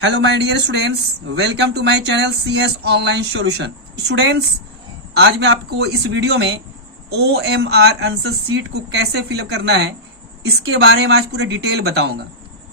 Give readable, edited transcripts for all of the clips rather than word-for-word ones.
Hello my dear students, welcome to my channel CS online solution. Students, आज मैं आपको इस वीडियो में OMR आंसर शीट को कैसे फिलअप करना है इसके बारे में आज पूरा डिटेल बताऊंगा।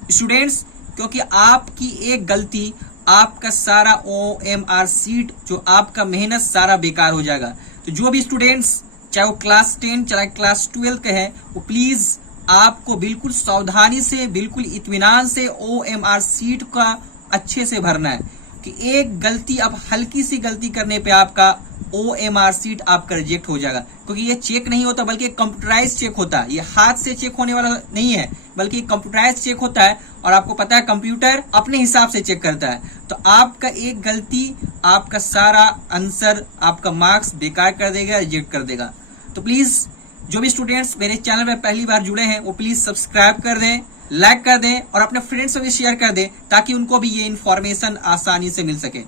स्टूडेंट्स, क्योंकि आपकी एक गलती आपका सारा OMR शीट जो आपका मेहनत सारा बेकार हो जाएगा। तो जो भी स्टूडेंट्स चाहे वो क्लास 10 चाहे क्लास 12 के हैं, वो प्लीज आपको बिल्कुल सावधानी से, बिल्कुल इत्मीनान से OMR शीट का अच्छे से भरना है कि एक गलती, अब हल्की सी गलती करने पे आपका OMR शीट आपका रिजेक्ट हो जाएगा। क्योंकि ये चेक नहीं होता बल्कि कंप्यूटराइज चेक होता है। ये हाथ से चेक होने वाला नहीं है बल्कि कंप्यूटराइज चेक होता है, और आपको पता है कंप्यूटर अपने हिसाब से चेक करता है। तो आपका एक गलती आपका सारा आंसर, आपका मार्क्स बेकार कर देगा, रिजेक्ट कर देगा। तो प्लीज जो भी स्टूडेंट्स मेरे चैनल में पहली बार जुड़े हैं वो प्लीज सब्सक्राइब कर दें, लाइक कर दें और अपने फ्रेंड्स में भी शेयर कर दें ताकि उनको भी ये इन्फॉर्मेशन आसानी से मिल सके।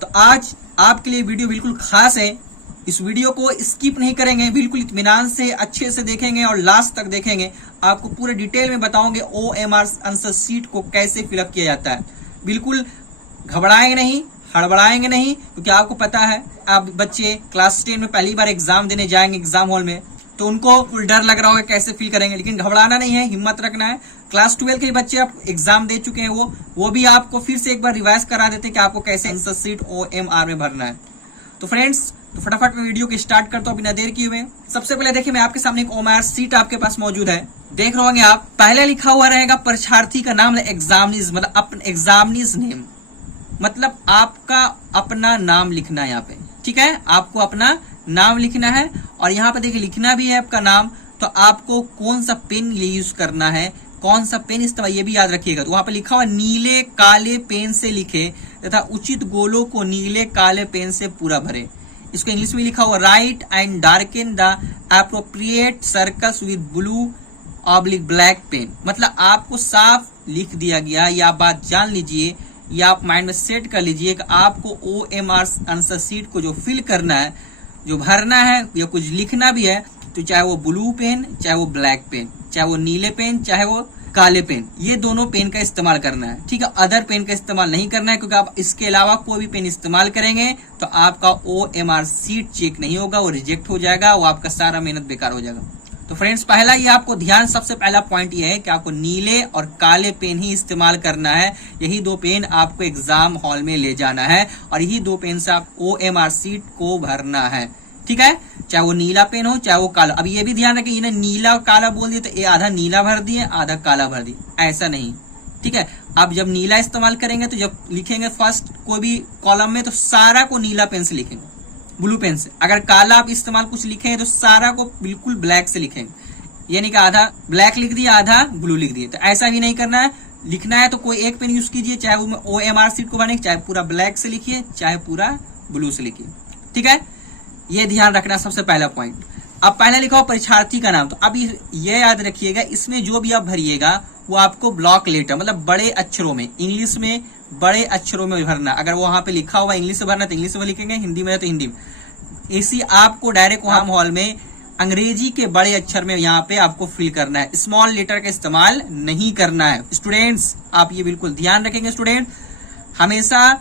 तो आज आपके लिए वीडियो बिल्कुल खास है। इस वीडियो को स्किप नहीं करेंगे, बिल्कुल इत्मीनान से अच्छे से देखेंगे और लास्ट तक देखेंगे। आपको पूरे डिटेल में बताओगे OMR आंसर शीट को कैसे फिलअप किया जाता है। बिल्कुल घबराएंगे नहीं, हड़बड़ाएंगे नहीं, क्योंकि आपको पता है आप बच्चे क्लास 10 में पहली बार एग्जाम देने जाएंगे एग्जाम हॉल में, तो उनको डर लग रहा होगा कैसे फील करेंगे, लेकिन घबराना नहीं है, हिम्मत रखना है। क्लास 12 के बच्चे आप एग्जाम दे चुके हैं, वो भी आपको फिर से एक बार रिवाइज करा देते हैं कि आपको कैसे आंसर शीट OMR में भरना है। तो फ्रेंड्स, तो फटाफट मैं वीडियो को स्टार्ट करता हूं बिना देर किए हुए। सबसे पहले देखिए, मैं आपके सामने एक OMR शीट आपके पास मौजूद है, देख रहे होंगे आप। पहले लिखा हुआ रहेगा परीक्षार्थी का नाम, एग्जामिनीज मतलब अपने एग्जामिनीज नेम, मतलब आपका अपना नाम लिखना है यहाँ पे, ठीक है। आपको अपना नाम लिखना है और यहाँ पे देखिए लिखना भी है आपका नाम। तो आपको कौन सा पेन यूज करना है, कौन सा पेन इस्तेमाल, ये भी याद रखिएगा। तो वहां पे लिखा हुआ नीले काले पेन से लिखे तथा उचित गोलों को नीले काले पेन से पूरा भरे। इसको इंग्लिश में लिखा हुआ write and darken the appropriate circles with blue oblique black pen, मतलब आपको साफ लिख दिया गया। या आप बात जान लीजिए या आप माइंड में सेट कर लीजिए कि आपको OMR आंसर शीट को जो फिल करना है, जो भरना है या कुछ लिखना भी है, तो चाहे वो ब्लू पेन, चाहे वो ब्लैक पेन, चाहे वो नीले पेन, चाहे वो काले पेन, ये दोनों पेन का इस्तेमाल करना है, ठीक है। अदर पेन का इस्तेमाल नहीं करना है, क्योंकि आप इसके अलावा कोई भी पेन इस्तेमाल करेंगे तो आपका OMR शीट चेक नहीं होगा, वो रिजेक्ट हो जाएगा, वो आपका सारा मेहनत बेकार हो जाएगा। तो फ्रेंड्स, पहला ये आपको ध्यान, सबसे पहला पॉइंट ये है कि आपको नीले और काले पेन ही इस्तेमाल करना है। यही दो पेन आपको एग्जाम हॉल में ले जाना है और यही दो पेन से आप OMR शीट को भरना है, ठीक है। चाहे वो नीला पेन हो चाहे वो काला। अब ये भी ध्यान रखें, इन्हें नीला और काला बोल दिया तो ये आधा नीला भर दिए आधा काला भर दिए, ऐसा नहीं, ठीक है। आप जब नीला इस्तेमाल करेंगे तो जब लिखेंगे फर्स्ट कोई भी कॉलम में तो सारा को नीला पेन से लिखेंगे, ब्लू पेन से। अगर काला आप इस्तेमाल कुछ लिखेंगे तो सारा को बिल्कुल ब्लैक से लिखेंगे, यानी कि आधा ब्लैक लिख दिया आधा ब्लू लिख दिए। तो ऐसा भी नहीं करना है। लिखना है तो कोई एक पेन यूज कीजिए, चाहे वो OMR शीट को भरने, चाहे पूरा ब्लैक से लिखिए चाहे पूरा ब्लू से लिखिए, ठीक है। ये ध्यान रखना सबसे पहला पॉइंट। अब पहले लिखा हो परीक्षार्थी का नाम, तो अब ये याद रखिएगा, इसमें जो भी आप भरिएगा वो आपको ब्लॉक लेटर मतलब बड़े अक्षरों में, इंग्लिश में बड़े अक्षरों में भरना। अगर वो वहां पे लिखा हुआ इंग्लिश से भरना तो इंग्लिश में लिखेंगे, हिंदी में तो हिंदी में। इसी आपको डायरेक्ट वहां हॉल में अंग्रेजी के बड़े अक्षर में यहाँ पे आपको फिल करना है, स्मॉल लेटर का इस्तेमाल नहीं करना है। स्टूडेंट्स, आप ये बिल्कुल ध्यान रखेंगे। स्टूडेंट, हमेशा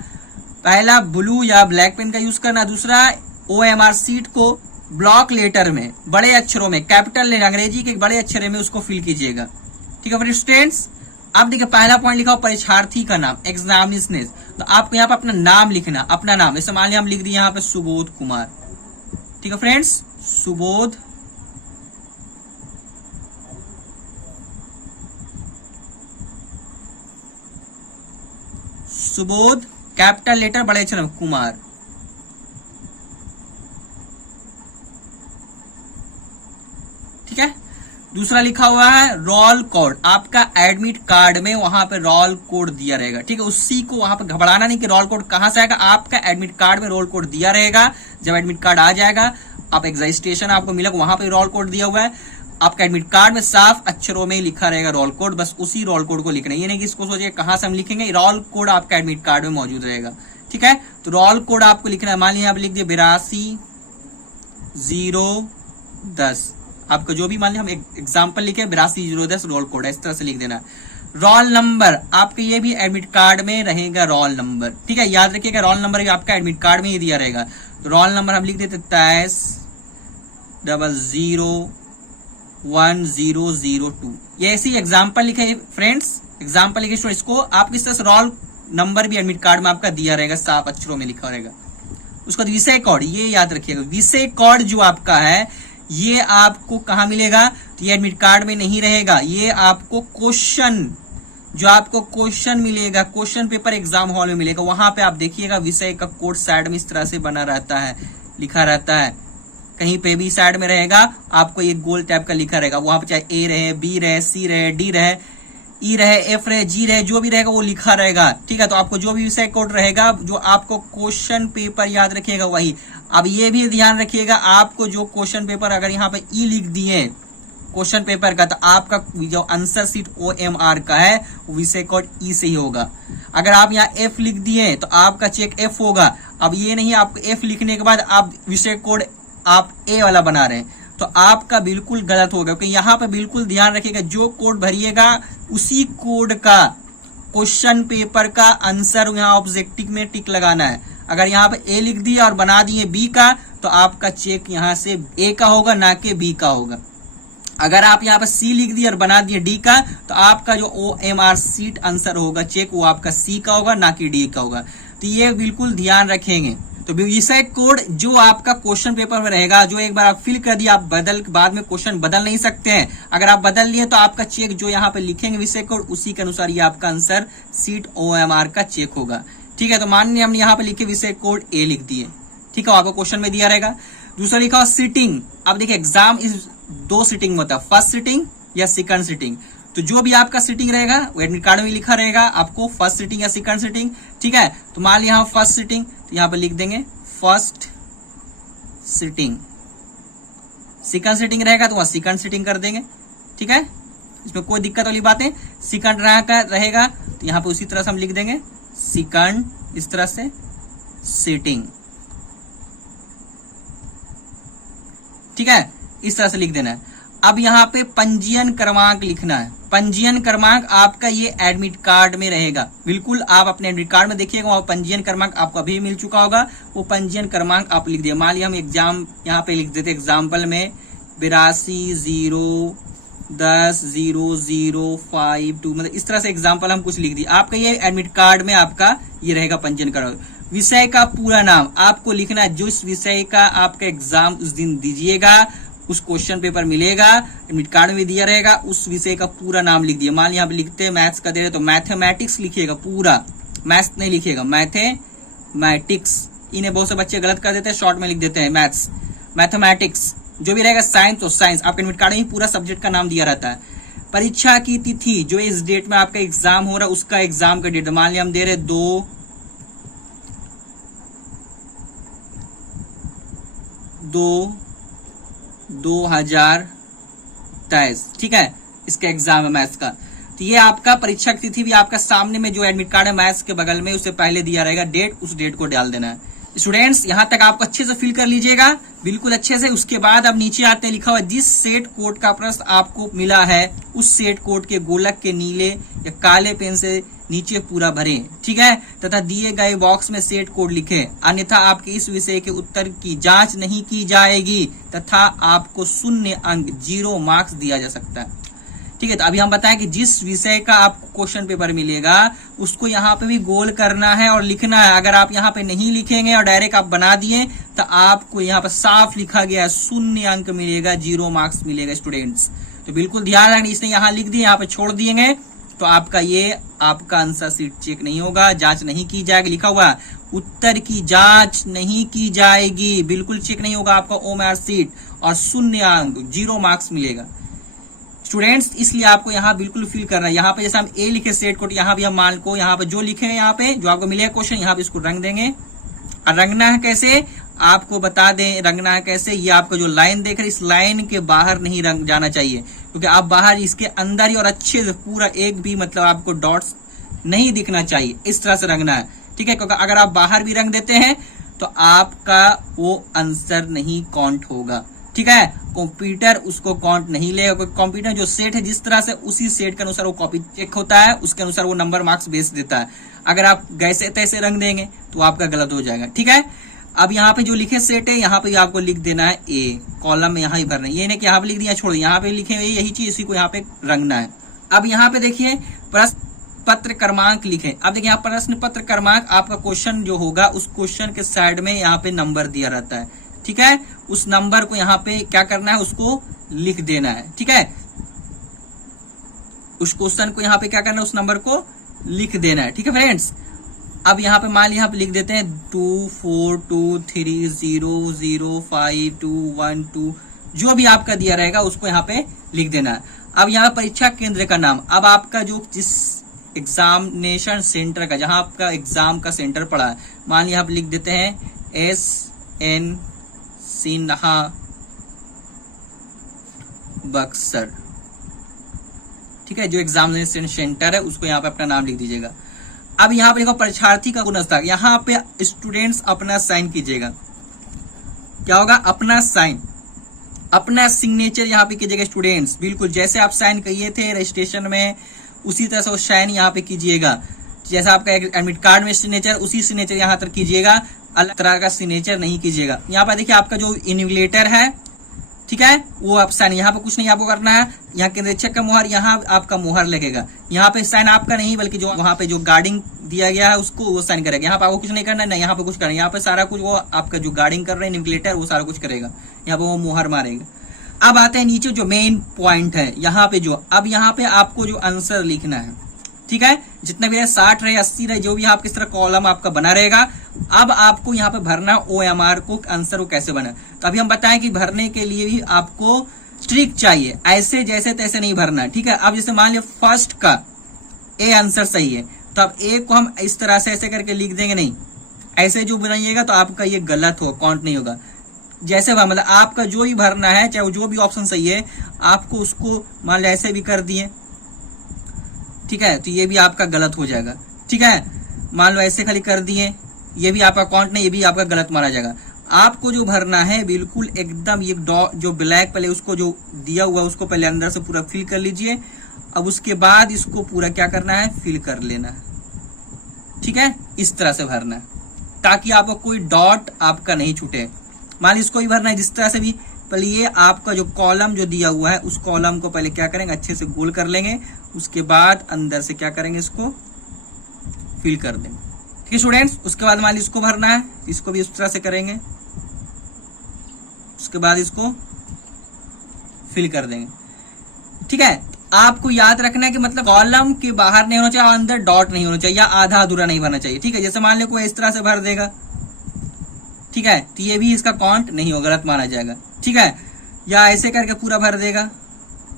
पहला ब्लू या ब्लैक पेन का यूज करना, दूसरा OMR शीट को ब्लॉक लेटर में बड़े अक्षरों में, कैपिटल अंग्रेजी के बड़े अक्षर में उसको फिल कीजिएगा, ठीक है फ्रेंड स्टूडेंट्स। अब देखिए पहला पॉइंट लिखा हो परीक्षार्थी का नाम, एग्जामिनेशन। तो आपको यहाँ पे अपना नाम लिखना, अपना नाम। जैसे मान लिया हम लिख दिए यहाँ पे सुबोध कुमार, ठीक है friends, Subodh Subodh capital letter बड़े अक्षर में कुमार, ठीक है। दूसरा लिखा हुआ है रोल कोड, आपका एडमिट कार्ड में वहां पे रोल कोड दिया रहेगा, ठीक है। उसी को वहां पे घबराना नहीं कि रोल कोड कहां से आएगा, आपका एडमिट कार्ड में रोल कोड दिया रहेगा। जब एडमिट कार्ड आ जाएगा, आप एग्जाम स्टेशन आपको मिलेगा, वहां पे रोल कोड दिया हुआ है। आपका एडमिट कार्ड में साफ अक्षरों में लिखा रहेगा रोल कोड, बस उसी रोल कोड को लिखना है। ये नहीं कि इसको सोचिए कहां से हम लिखेंगे, रोल कोड आपका एडमिट कार्ड में मौजूद रहेगा, ठीक है। तो रोल कोड आपको लिखना है। मान लीजिए आप लिख दिए 82 010, आपका जो भी मान लिया हम एक एग्जाम्पल लिखे 82 010 रोल कोड, इस तरह से लिख देना। रोल नंबर आपके ये भी एडमिट कार्ड में रहेगा रोल नंबर, ठीक है, याद रखिएगा रोल नंबर भी आपका एडमिट कार्ड में ही दिया रहेगा। तो रोल नंबर हम लिख देते 23001002। ये ऐसी एग्जाम्पल लिखे फ्रेंड्स, एग्जाम्पल लिखे स्टूडेंट्स को आप किस तरह से रोल नंबर भी एडमिट कार्ड में आपका दिया रहेगा, साफ अक्षरों में लिखा रहेगा। उसका विषय कोड ये याद रखिएगा, विषय कोड जो आपका है ये आपको कहाँ मिलेगा, तो ये एडमिट कार्ड में नहीं रहेगा, ये आपको क्वेश्चन जो आपको क्वेश्चन मिलेगा, क्वेश्चन पेपर एग्जाम हॉल में मिलेगा, वहां पे आप देखिएगा विषय का कोड साइड में इस तरह से बना रहता है, लिखा रहता है। कहीं पे भी साइड में रहेगा आपको एक गोल टाइप का लिखा रहेगा, वहां पे चाहे ए रहे, बी रहे, सी रहे, डी रहे, ई रहे, एफ रहे, जी रहे, जो भी रहेगा वो लिखा रहेगा, ठीक है। तो आपको जो भी विषय कोड रहेगा, जो आपको क्वेश्चन पेपर याद रखिएगा वही। अब ये भी ध्यान रखिएगा, आपको जो क्वेश्चन पेपर अगर यहाँ पे ई लिख दिए क्वेश्चन पेपर का, तो आपका जो आंसर सीट OMR का है वो विषय कोड ई से ही होगा। अगर आप यहाँ एफ लिख दिए तो आपका चेक एफ होगा। अब ये नहीं आपको एफ लिखने के बाद आप विषय कोड आप ए वाला बना रहे हैं, तो आपका बिल्कुल गलत होगा, क्योंकि यहाँ पे बिल्कुल ध्यान रखिएगा जो कोड भरिएगा उसी कोड का क्वेश्चन पेपर का आंसर यहाँ ऑब्जेक्टिव में टिक लगाना है। अगर यहाँ पे ए लिख दिया और बना दिए बी का, तो आपका चेक यहाँ से ए का होगा ना कि बी का होगा। अगर आप यहाँ पे सी लिख दिए और बना दिए डी का, तो आपका जो OMR सीट आंसर होगा चेक वो आपका सी का होगा ना कि डी का होगा। तो ये बिल्कुल ध्यान रखेंगे। तो विषय कोड जो आपका क्वेश्चन पेपर में रहेगा, जो एक बार आप फिल कर दिया, आप बाद में क्वेश्चन बदल नहीं सकते हैं। अगर आप बदल लिए तो आपका चेक जो यहाँ पे लिखेंगे विषय कोड उसी के अनुसार ये आपका आंसर सीट OMR का चेक होगा, ठीक है। तो मान लिया हमने यहाँ पे लिखे विषय कोड ए लिख दिए, ठीक है, आपको क्वेश्चन में दिया रहेगा। दूसरा लिखा हो सिटिंग। अब देखिए एग्जाम इस 2 सिटिंग में होता है, फर्स्ट सिटिंग या सेकंड सिटिंग। तो जो भी आपका सिटिंग रहेगा वो एडमिट कार्ड में लिखा रहेगा आपको फर्स्ट सिटिंग या सेकंड सिटिंग, ठीक है। तो मान लिया फर्स्ट सिटिंग, तो यहाँ पे लिख देंगे फर्स्ट सिटिंग। सेकंड सिटिंग रहेगा तो वहां सेकंड सिटिंग कर देंगे, ठीक है, इसमें कोई दिक्कत वाली बात है। सेकंड रहेगा तो यहाँ पे उसी तरह से हम लिख देंगे सेकंड, इस तरह से सिटिंग, ठीक है, इस तरह से लिख देना है। अब यहाँ पे पंजीयन क्रमांक लिखना है। पंजीयन क्रमांक आपका ये एडमिट कार्ड में रहेगा, बिल्कुल आप अपने एडमिट कार्ड में देखिएगा वहां पंजीयन क्रमांक आपको अभी मिल चुका होगा, वो पंजीयन क्रमांक आप लिख दिए। मान लिया हम एग्जाम यहाँ पे लिख देते एग्जाम्पल में 82010052, मतलब इस तरह से एग्जाम्पल हम कुछ लिख दिए। आपका ये एडमिट कार्ड में आपका ये रहेगा पंजीयन क्रमांक। विषय का पूरा नाम आपको लिखना है, जिस विषय का आपका एग्जाम उस दिन दीजिएगा उस क्वेश्चन पेपर मिलेगा, एडमिट कार्ड में दिया रहेगा, उस विषय का पूरा नाम लिख दिया। मान लिया यहाँ पे लिखते हैं मैथ्स का दे रहे तो मैथमेटिक्स लिखिएगा, पूरा मैथ्स नहीं लिखिएगा, मैथमेटिक्स। इन्हें बहुत से बच्चे गलत कर देते हैं, शॉर्ट में लिख देते हैं मैथ्स, मैथमेटिक्स। जो भी रहेगा साइंस तो साइंस, आपके एडमिट कार्ड में ही पूरा सब्जेक्ट का नाम दिया रहता है। परीक्षा की तिथि जो इस डेट में आपका एग्जाम हो रहा है उसका एग्जाम का डेट, मान लिया हम दे रहे 2023, ठीक है, इसका एग्जाम है मैथ्स का। तो ये आपका परीक्षा की तिथि भी आपका सामने में जो एडमिट कार्ड है मैथ्स के बगल में उससे पहले दिया रहेगा डेट, उस डेट को डाल देना है। स्टूडेंट्स यहाँ तक आपको अच्छे से फिल कर लीजिएगा, बिल्कुल अच्छे से। उसके बाद अब नीचे आते हैं, लिखा हुआ जिस सेट कोड का प्रश्न आपको मिला है उस सेट कोड के गोलक के नीले या काले पेन से नीचे पूरा भरें, ठीक है, तथा दिए गए बॉक्स में सेट कोड लिखें, अन्यथा आपके इस विषय के उत्तर की जांच नहीं की जाएगी तथा आपको 0 अंक 0 मार्क्स दिया जा सकता है, ठीक है। तो अभी हम बताएं कि जिस विषय का आपको क्वेश्चन पेपर मिलेगा उसको यहाँ पे भी गोल करना है और लिखना है। अगर आप यहाँ पे नहीं लिखेंगे और डायरेक्ट आप बना दिए तो आपको यहाँ पे साफ लिखा गया 0 अंक मिलेगा, 0 मार्क्स मिलेगा स्टूडेंट्स। तो बिल्कुल ध्यान रखना, इसने यहाँ लिख दिए, यहाँ पे छोड़ दिएंगे तो आपका ये आपका आंसर सीट चेक नहीं होगा, जांच नहीं की जाएगी। लिखा हुआ उत्तर की जांच नहीं की जाएगी, बिल्कुल चेक नहीं होगा आपका OMR सीट और 0 अंक 0 मार्क्स मिलेगा स्टूडेंट्स। इसलिए आपको यहाँ बिल्कुल फिल करना है। यहाँ पे जैसे हम ए लिखे सेट कोड, यहाँ भी हम मान को यहाँ पे जो लिखे हैं, यहाँ पे जो आपको मिलेगा क्वेश्चन, यहाँ पे इसको रंग देंगे। और रंगना है कैसे आपको बता दें, रंगना है कैसे, ये आपको जो लाइन देख रहे इस लाइन के बाहर नहीं रंग जाना चाहिए, क्योंकि आप बाहर इसके अंदर ही और अच्छे से पूरा एक भी मतलब आपको डॉट्स नहीं दिखना चाहिए, इस तरह से रंगना है, ठीक है। क्योंकि अगर आप बाहर भी रंग देते हैं तो आपका वो आंसर नहीं काउंट होगा, ठीक है। कंप्यूटर उसको काउंट नहीं लेगा, कोई कंप्यूटर जो सेट है जिस तरह से उसी सेट के अनुसार वो कॉपी चेक होता है, उसके अनुसार वो नंबर मार्क्स बेस देता है। अगर आप जैसे तैसे रंग देंगे तो आपका गलत हो जाएगा, ठीक है। अब यहाँ पे जो लिखे सेट है यहाँ पे आपको लिख देना है ए, कॉलम में यहाँ ही भरना है, ये नहीं कि यहाँ पे लिख दिया छोड़ दिया, यहाँ पे लिखे हुए यही चीज इसी को यहाँ पे रंगना है। अब यहाँ पे देखिए प्रश्न पत्र क्रमांक लिखे। अब देखिए यहाँ प्रश्न पत्र क्रमांक आपका क्वेश्चन जो होगा उस क्वेश्चन के साइड में यहाँ पे नंबर दिया रहता है, ठीक है। उस नंबर को यहाँ पे क्या करना है, उसको लिख देना है, ठीक है। उस क्वेश्चन को यहाँ पे क्या करना है, उस नंबर को लिख देना है, ठीक है फ्रेंड्स। अब यहाँ पे मान लिया, यहाँ पे लिख देते हैं 2423005212, जो भी आपका दिया रहेगा उसको यहाँ पे लिख देना है। अब यहाँ परीक्षा केंद्र का नाम, अब आपका जो जिस एग्जामिनेशन सेंटर का, जहां आपका एग्जाम का सेंटर पड़ा है, मान लिया आप लिख देते हैं SN सिन्हा बक्सर, ठीक है। जो एग्जामिनेशन सेंटर है उसको यहाँ पे अपना नाम लिख दीजिएगा। अब यहाँ पे देखो परीक्षार्थी का गुणस्तर, यहाँ पे स्टूडेंट्स अपना साइन कीजिएगा। क्या होगा, अपना साइन, अपना सिग्नेचर यहाँ पे कीजिएगा स्टूडेंट्स, बिल्कुल जैसे आप साइन किए थे रजिस्ट्रेशन में उसी तरह से वो साइन यहाँ पे कीजिएगा। जैसा आपका एडमिट कार्ड में सिग्नेचर, उसी सिग्नेचर यहाँ तक कीजिएगा, अलग तरह का सिग्नेचर नहीं कीजिएगा। यहाँ पर देखिए आपका जो इन्विजिलेटर है, ठीक है, वो आप साइन, यहाँ पे कुछ नहीं आपको करना है। यहाँ केंद्रीक्षक का मुहर, यहाँ आपका मुहर लगेगा। यहाँ पे साइन आपका नहीं बल्कि जो वहाँ पे जो गार्डिंग दिया गया है उसको वो साइन करेगा। यहाँ पे आपको कुछ नहीं करना है, नहीं यहाँ पे कुछ करना है, यहाँ पे सारा कुछ वो आपका जो गार्डिंग कर रहे हैं इन्विजिलेटर वो सारा कुछ करेगा, यहाँ पे वो मुहर मारेगा। अब आते हैं नीचे जो मेन पॉइंट है, यहाँ पे जो, अब यहाँ पे आपको जो आंसर लिखना है, ठीक है, जितना भी रहे 60 रहे 80 रहे, जो भी आप किस तरह कॉलम आपका बना रहेगा। अब आपको यहाँ पे भरना OMR को, आंसर को कैसे बना। तो अभी हम बताएं कि भरने के लिए भी आपको ट्रिक चाहिए, ऐसे जैसे तैसे नहीं भरना, ठीक है। अब जैसे मान लिया फर्स्ट का ए आंसर सही है, तो अब ए को हम इस तरह से ऐसे करके लिख देंगे, नहीं ऐसे जो बनाइएगा तो आपका ये गलत होगा, काउंट नहीं होगा। जैसे मतलब आपका जो ही भरना है, चाहे वो जो भी ऑप्शन सही है, आपको उसको मान लिया ऐसे भी कर दिए, ठीक है, तो ये भी आपका गलत हो जाएगा, ठीक है। मान लो ऐसे खाली कर दिए, ये भी आपका काउंट नहीं, ये भी आपका गलत माना जाएगा। आपको जो भरना है बिल्कुल एकदम ये जो ब्लैक पहले उसको जो दिया हुआ है उसको पहले अंदर से पूरा फिल कर लीजिए। अब उसके बाद इसको पूरा क्या करना है, फिल कर लेना है, ठीक है। इस तरह से भरना है ताकि आपको कोई डॉट आपका नहीं छूटे। मान लीजिए इसको ही भरना है जिस तरह से भी, पहले ये आपका जो कॉलम जो दिया हुआ है उस कॉलम को पहले क्या करेंगे, अच्छे से गोल कर लेंगे, उसके बाद अंदर से क्या करेंगे, इसको फिल कर देंगे, ठीक है स्टूडेंट्स। उसके बाद मान लीजिए इसको भरना है, इसको भी उस तरह से करेंगे, उसके बाद इसको फिल कर देंगे, ठीक है। आपको याद रखना है कि मतलब कॉलम के बाहर नहीं होना चाहिए और अंदर डॉट नहीं होना चाहिए या आधा अधूरा नहीं भरना चाहिए, ठीक है। जैसे मान लो कोई इस तरह से भर देगा, ठीक है, तो ये भी इसका काउंट नहीं होगा, गलत माना जाएगा, ठीक है। या ऐसे करके पूरा भर देगा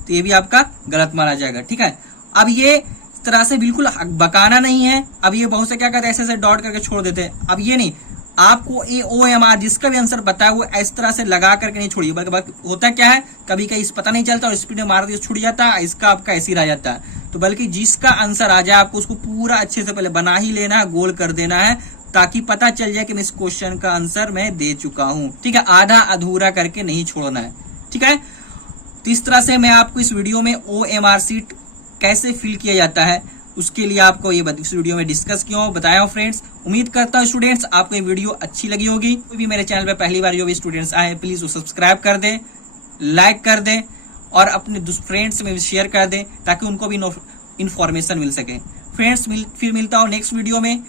तो ये भी आपका गलत माना जाएगा, ठीक है। अब ये इस तरह से बिल्कुल बकाना नहीं है। अब ये बहुत से क्या करते हैं, ऐसे ऐसे डॉट करके छोड़ देते हैं। अब ये नहीं, आपको OMR जिसका भी आंसर बताया वो इस तरह से लगा करके नहीं छोड़िए, बल्कि होता क्या है कभी कहीं पता नहीं चलता और स्पीड में मार दिया छूट जाता है, इसका आपका ऐसे ही रह जाता है। तो बल्कि जिसका आंसर आ जाए आपको उसको पूरा अच्छे से पहले बना ही लेना है, गोल कर देना है, ताकि पता चल जाए कि मैं इस क्वेश्चन का आंसर मैं दे चुका हूं, ठीक है। आधा अधूरा करके नहीं छोड़ना है, ठीक है। तो इस तरह से मैं आपको इस वीडियो में OMR शीट कैसे फिल किया जाता है उसके लिए आपको ये इस वीडियो में डिस्कस किया हूं, बताया हूं फ्रेंड्स। उम्मीद करता हूं स्टूडेंट्स आपको ये वीडियो अच्छी लगी होगी। कोई भी मेरे चैनल पे पहली बार जो भी स्टूडेंट्स आए प्लीज वो सब्सक्राइब कर दें, लाइक कर दें और अपने फ्रेंड्स में शेयर कर दें ताकि उनको भी इन्फॉर्मेशन मिल सके। फ्रेंड्स फिर मिलता हूं नेक्स्ट वीडियो में,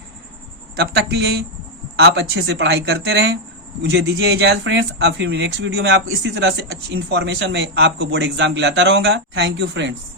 तब तक के लिए आप अच्छे से पढ़ाई करते रहें। मुझे दीजिए इजाजत फ्रेंड्स, अब फिर नेक्स्ट वीडियो में आपको इसी तरह से अच्छी इन्फॉर्मेशन में आपको बोर्ड एग्जाम के लिए लाता रहूंगा। Thank you friends.